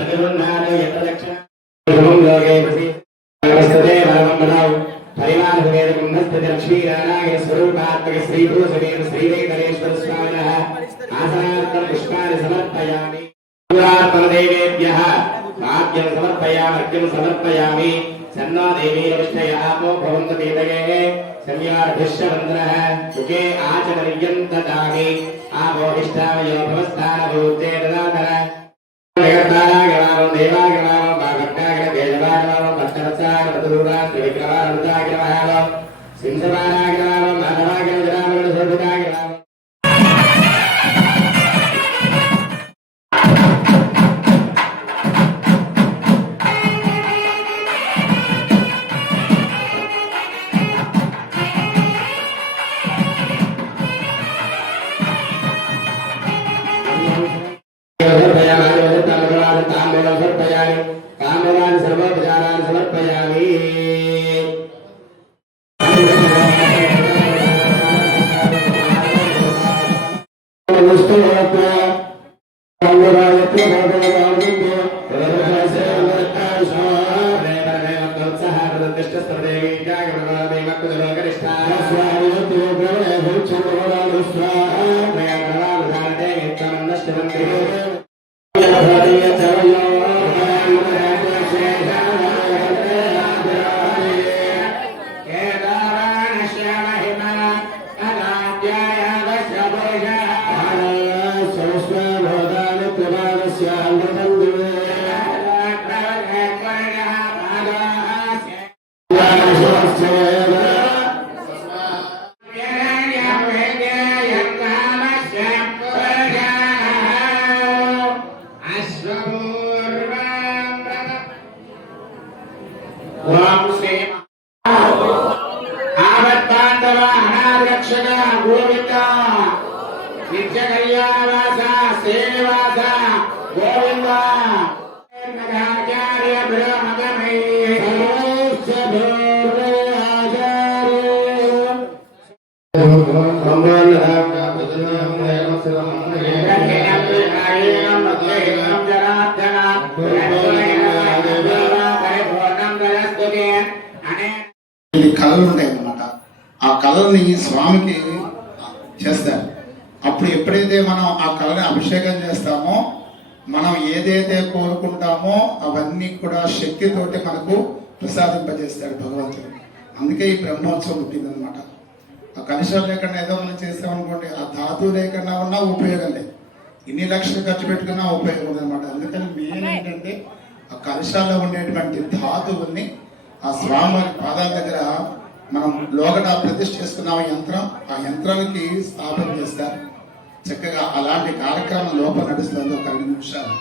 प्रतिगृह्णातु यत्र दक्षिणं लोके नमस्ते परमं परिवारसमेत कुम्भस्थित लक्ष्मीनारायण स्वरूपात्मक श्रीभूसमेत श्रीवेंकटेश्वर स्वामिनः आसनार्थं पुष्पाणि समर्पयामि। देवेभ्यः भाग्यं समर्पयामि, अर्घ्यं समर्पयामि। सन्नो देवी विष्णयामो भवन्तु देवये संयार्भिश्चन्द्रः सुखे आचमर्यं ददामि। आभोष्टामयो भवस्तानभूते ददातर जगत्तारागणावं देवागणावं भागक्तागण देवागणावं भक्तवत्सार मधुरान् त्रिविक्रमानन्दागणावं सिंहवारागणावं माधवागण जनावगण सर्वदागणावं కళలు ఉంటాయి అన్నమాట. ఆ కళల్ని స్వామికి చేస్తారు. అప్పుడు ఎప్పుడైతే మనం ఆ కళని అభిషేకం చేస్తామో మనం ఏదైతే కోరుకుంటామో అవన్నీ కూడా శక్తితోటి మనకు ప్రసాదింపజేస్తాడు భగవంతుడు. అందుకే ఈ బ్రహ్మోత్సవం పుట్టిందనమాట. ఆ కలుషాలు లేకుండా ఏదో మనం చేస్తామనుకోండి, ఆ ధాతువు లేకుండా ఉన్నా ఉపయోగం లేదు. ఇన్ని లక్షలు ఖర్చు పెట్టుకున్నా ఉపయోగం ఉండదన్నమాట. అందుకని మెయిన్ ఏంటంటే ఆ కలుషాల్లో ఉండేటువంటి ధాతువుల్ని ఆ స్వామివారి పాదాల దగ్గర మనం లోగడ ప్రతిష్ఠ చేసుకున్నాం యంత్రం, ఆ యంత్రానికి స్థాపన చేస్తారు. చక్కగా అలాంటి కార్యక్రమం లోపల నడుస్తుంది ఒక 2 నిమిషాలు.